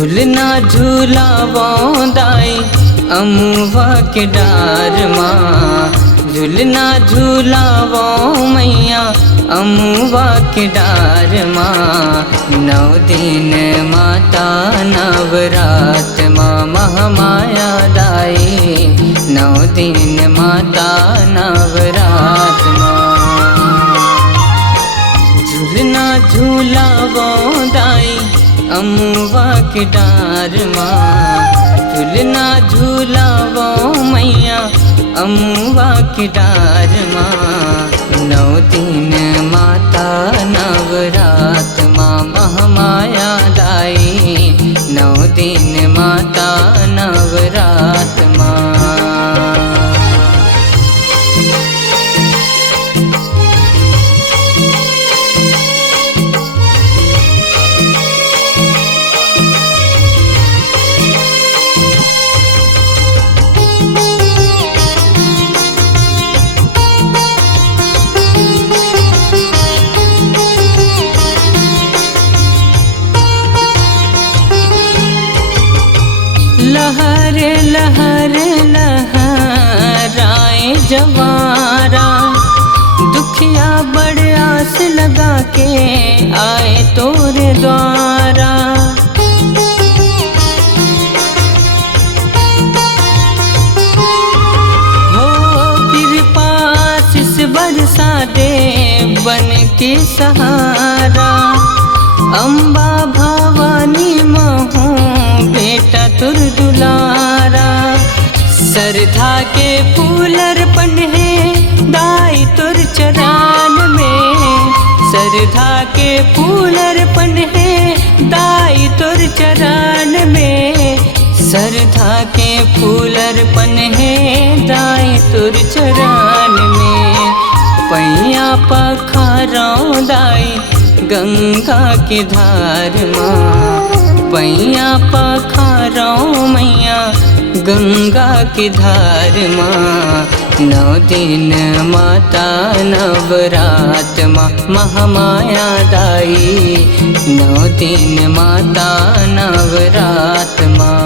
झूलना झूलावो दाई अमुआ के डार माँ। झूलना झूलावो मैया अमुआ के डार माँ। 9 दिन माता नवरात माँ महामाया दाई। 9 दिन माता नवरात माँ। झूलना झूलावो दाई अमुआ के डार माँ। झूलना झूलावो मैया अमुआ के डार माँ। 9 दिन माता नवरात माँ महामाया दाई। 9 दिन माता नवरात माँ। लहर लहर लहराए जवारा। दुखिया बड़े आस लगा के आए तोरे द्वारा। हो कृपा आशीष बरसा दे बन के सहारा। अम्बा भवानी महू बेटा तुर दुलारा। सरधा के फूल अर्पण है दाई तुर चरण में। सरधा के फूल अर्पण है दाई तुर चरण में। सरधा के फूल अर्पण है दाई तुर चरण में। पैया पखारों दाई गंगा के धार माँ। पैया पखारों मैया गंगा की धार माँ। 9 दिन माता नवरात माँ महामाया दाई। 9 दिन माता नवरात माँ।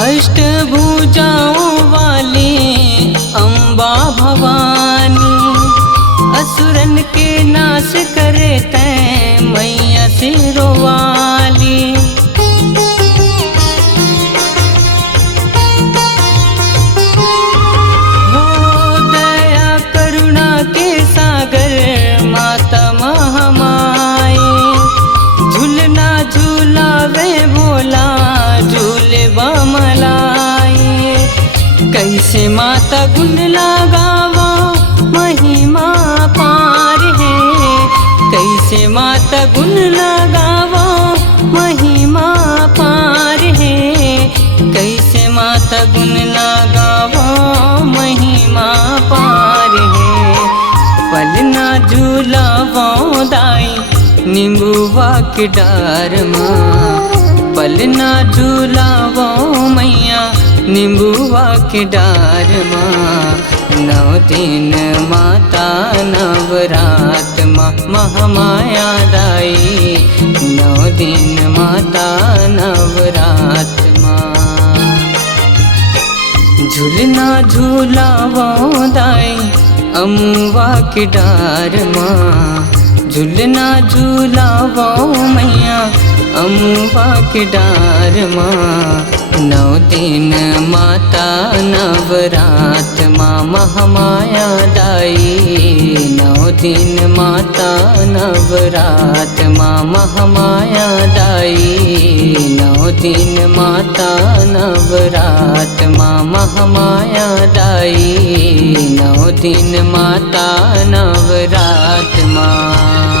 अष्टभुजाओं वाली अम्बा भवानी। असुरन के नाश करे तै मैया सिरों वाली। हो दया करुणा के सागर माता महामाई। झूलना झूलावे भोला झूले बमलाई। कैसे माता गुण लगावा महिमा पार है। कैसे माता गुण लगावा महिमा पार है। कैसे माता गुण लगावा महिमा पार है। पलना झूलावो दाई नींबुआ के डार माँ। पलना झूलावो मैया नींबुआ के डार माँ। 9 दिन माता नवरात माँ महामाया दाई। 9 दिन माता नवरात माँ। झूलना झूलावो दाई अमुआ के डार माँ। झूलना झूलावो मैया अमुआ के डार माँ। 9 दिन माता नवरात माँ महामाया दाई। 9 दिन माता नवरात माँ महामाया दाई। 9 दिन माता नवरात माँ महामाया दाई। 9 दिन माता नवरात माँ।